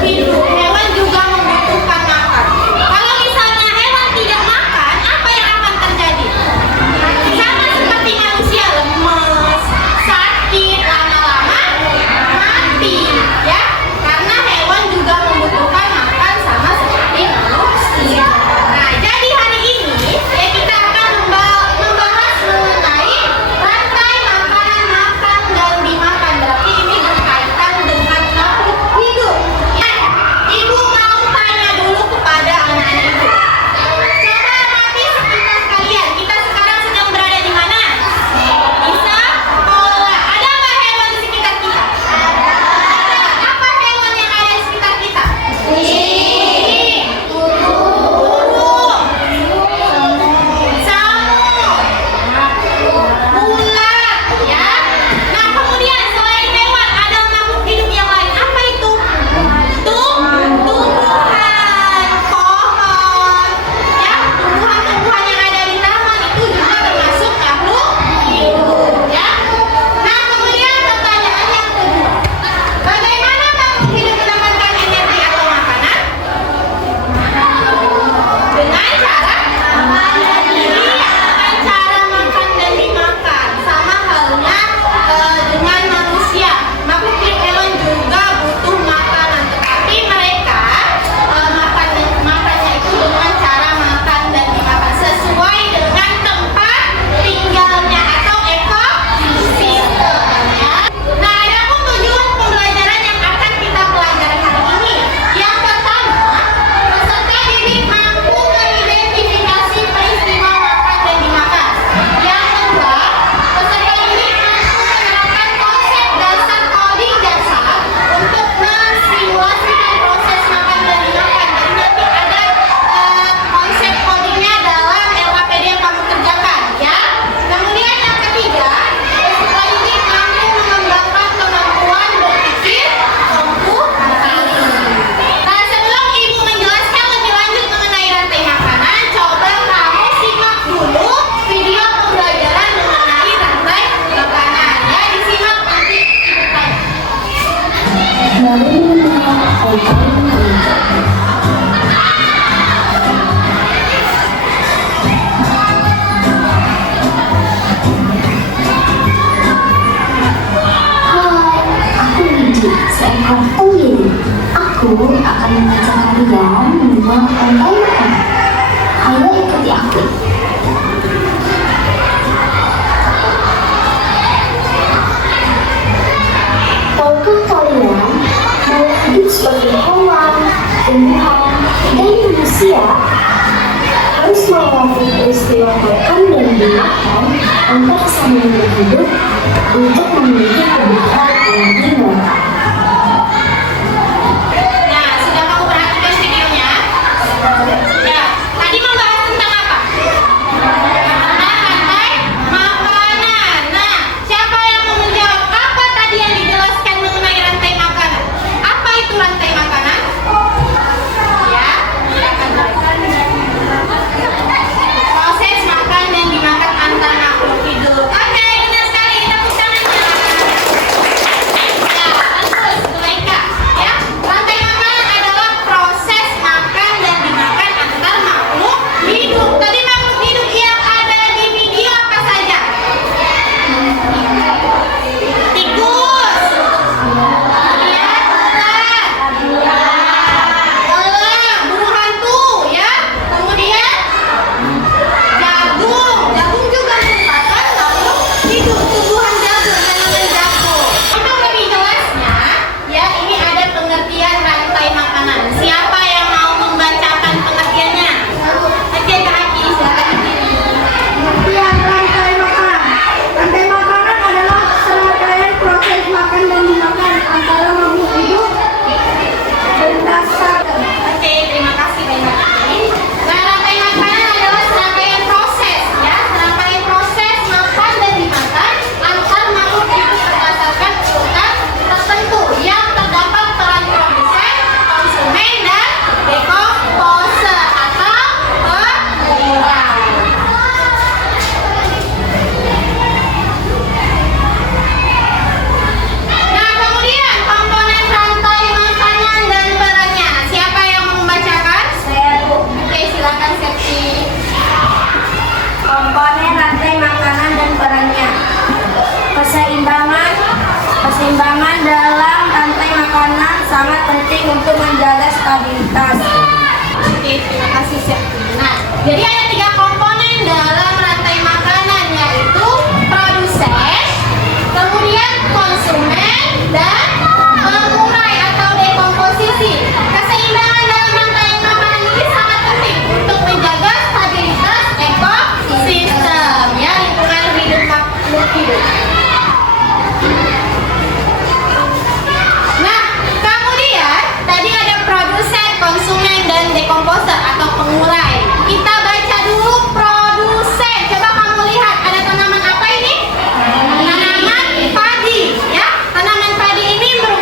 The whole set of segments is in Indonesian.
hidup. Hewan juga membutuhkan makan. Kalau misalnya hewan tidak makan, apa yang akan terjadi? Sama seperti manusia, lemes, sakit, lama-lama mati, ya. Karena hewan juga membutuhkan makan sama seperti manusia. Nah, jadi hari ini ya kita akan membahas mengenai rantai makanan, makan dan dimakan. Berarti ini berkaitan dengan makhluk hidup. Ya, Ibu mau tanya dulu kepada anak-anak Ibu. Coba amati sekitar kalian. Kita sekarang sedang berada di mana? Di sekolah. Ada nggak hewan di sekitar kita? Ada. Apa hewan yang ada di sekitar kita? Kucing, burung, samur, ulat, ya. Nah, kemudian selain hewan ada makhluk hidup yang lain. Apa itu? Tumbuhan, pohon, ya. Tumbuhan-tumbuhan yang ada di taman itu juga termasuk makhluk hidup, ya. Nah, kemudian pertanyaan yang kedua, bagaimana makhluk hidup mendapatkan energi atau makanan? Dengan cara makan dan dimakan. Sama halnya dengan manusia. Makhluk hidup hewan juga butuh makanan, tetapi mereka makannya itu dengan cara makan dan dimakan sesuai dengan tempat tinggalnya atau ekosistem. Ya. Nah, ada pun tujuan pembelajaran yang akan kita pelajari hari ini. Yang pertama, peserta didik mampu mengidentifikasi peristiwa makan dan dimakan. Yang kedua, peserta didik mampu menerapkan konsep dasar coding dasar untuk mensimulasikan proses makan dan dimakan. Jadi nanti ada konsep codingnya dalam LKPD yang kamu kerjakan, ya. Kemudian yang ketiga, peserta didik mampu mengembangkan kemampuan berpikir komputer. Nah, sebelum Ibu menjelaskan lebih lanjut mengenai rantai makanan, coba kamu simak dulu video pembelajaran mengenai rantai makanan. Ya, disimak nanti Ibu tanya. Hai, aku Widi, seekor uyil. Aku akan mengajak kalian membuang rantai makanan. Ayo ikuti aku. Tahukah kalian bahwa hidup sebagai hewan, tumbuhan, dan manusia harus melewati peristiwa makan dan dimakan antar sambungan hidup untuk memiliki kebutuhan energi mereka. Nah, sudah kamu perhatikan videonya? Ya, tadi membahas tentang apa? Tentang rantai makanan. Nah, siapa yang mau menjawab apa tadi yang dijelaskan mengenai rantai makanan? Apa itu rantai makanan? Ya, silakan. Proses makan dan dimakan antar makhluk hidup. Oke, benar sekali. Tepuk tangannya. Ya, dalam rantai makanan sangat penting untuk menjaga stabilitas. Oke, terima kasih Chef. Nah, jadi ada 3 komponen dalam rantai makanan, yaitu produsen, kemudian konsumen, dan pengurai atau dekomposisi. Keseimbangan dalam rantai makanan ini sangat penting untuk menjaga stabilitas ekosistem, ya, lingkungan hidup makhluk hidup. Nah, kemudian tadi ada produsen, konsumen, dan dekomposer atau pengurai. Kita baca dulu produsen. Coba kamu lihat, ada tanaman apa ini? Tanaman padi, ya. Tanaman padi ini merupakan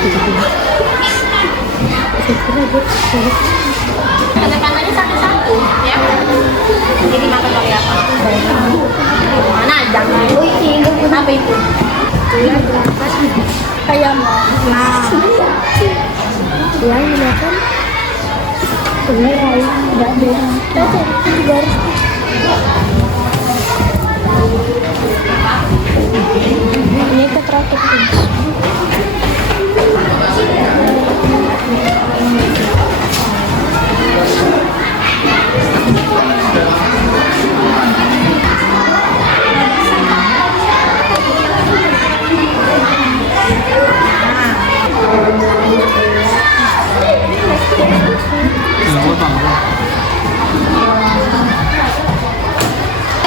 Tanda panahnya satu-satu ya. Jadi makan pakai apa? Mana aja? Apa itu? Kayak nah. Ya, ini kan. Ini kayak enggak ada. Ini keterakin.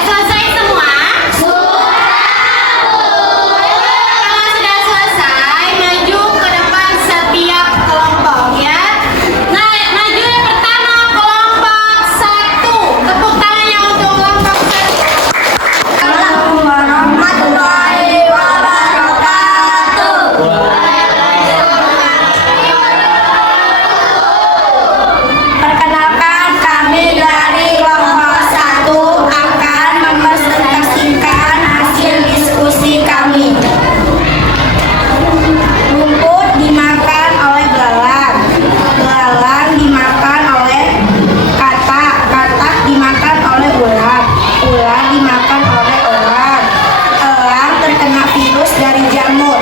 Selesai semua? Kalau sudah selesai, maju ke depan setiap kelompok ya. Nah, maju yang pertama kelompok 1. Tepuk tangannya untuk kelompok 1. Assalamualaikum warahmatullahi wabarakatuh. Perkenalkan, kami dari kelompok 1 akan mempresentasikan hasil diskusi kami. Rumput dimakan oleh belalang, belalang dimakan oleh katak, katak dimakan oleh ular, ular dimakan oleh elang, elang terkena virus dari jamur.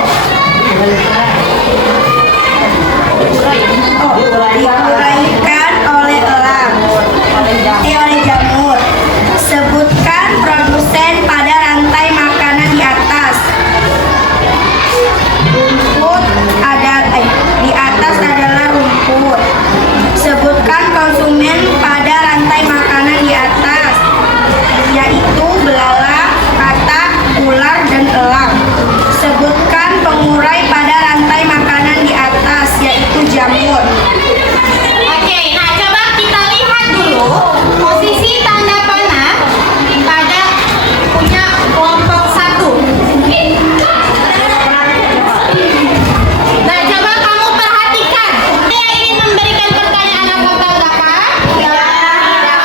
Diuraikan oleh elang, oleh jamur. Sebutkan produsen pada rantai makanan di atas. Rumput di atas adalah rumput. Sebutkan konsumen pada rantai makanan di atas, yaitu belalang, katak, ular, dan elang. Sebutkan pengurai pada rantai makanan di atas, yaitu jamur. Oke, nah coba kita lihat dulu posisi tanda panah pada punya kelompok 1. Nah, coba kamu perhatikan. Ada yang ingin memberikan pertanyaan atau tanggapan? Ya.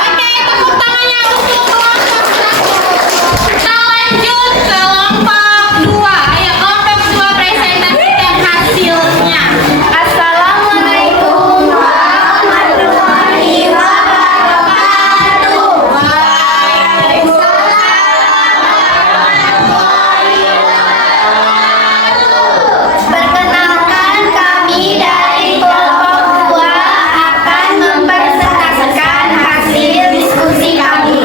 Oke, tepuk tangannya untuk kelompok 1. Kita lanjut ke kelompok 2. Ayo, kelompok 2 presentasikan hasilnya. Assalamualaikum warahmatullahi wabarakatuh. Perkenalkan, kami dari kelompok 2 akan mempresentasikan hasil diskusi kami.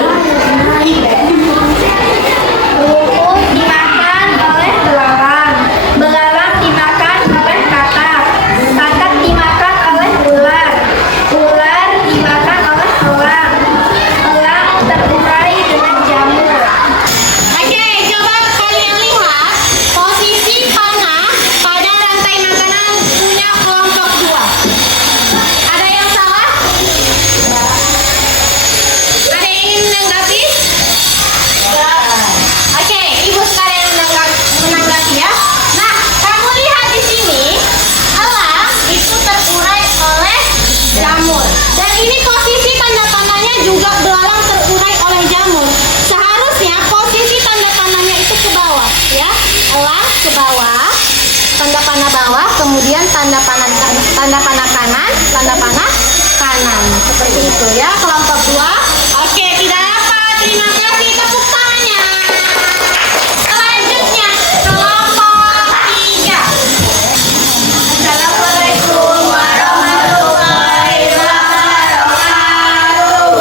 Rumput dimakan oleh belalang, belalang dimakan oleh katak, katak dimakan oleh ular, ular dimakan oleh elang, elang terurai dengan jamur. Oke, coba kalian lihat posisi panah pada rantai makanan punya kelompok 2. Ada yang salah? Ada yang ingin menanggapi? Oke, ibu sekalian menanggapi ya. Nah, kamu lihat di sini, elang itu terurai oleh jamur. Dan ini posisi tanda panahnya juga belalang terurai oleh jamur. Seharusnya posisi tanda panahnya itu ke bawah, ya. Elang ke bawah, tanda panah bawah, kemudian tanda panah kanan, tanda panah kanan. Seperti itu ya, kelompok 2. Oke, tidak dapat. Terima kasih, tepuk tangannya. Selanjutnya, kelompok 3. Assalamualaikum warahmatullahi wabarakatuh.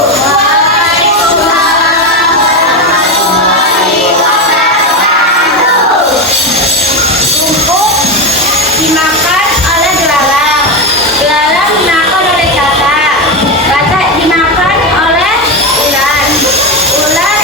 Rumput dimakan oleh belalang, belalang dimakan oleh katak, katak dimakan oleh ular, ular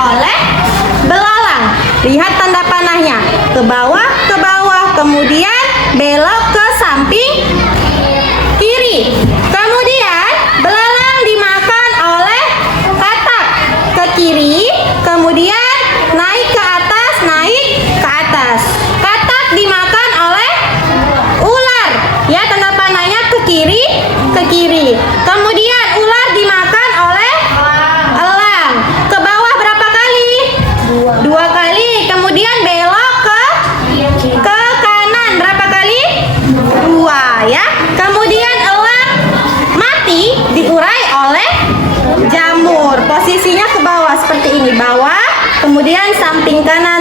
oleh belalang. Lihat tanda panahnya. Ke bawah, kemudian belok ke samping kiri. Kemudian belalang dimakan oleh katak. Ke kiri, kemudian naik ke atas, Katak dimakan oleh ular. Ya, tanda panahnya ke kiri. Kemudian ular dimakan oleh elang. Ke bawah berapa kali? 2 kali. Kemudian belok ke kanan berapa kali? 2 ya. Kemudian elang mati diurai oleh jamur. Posisinya ke bawah seperti ini. Bawah, kemudian samping kanan,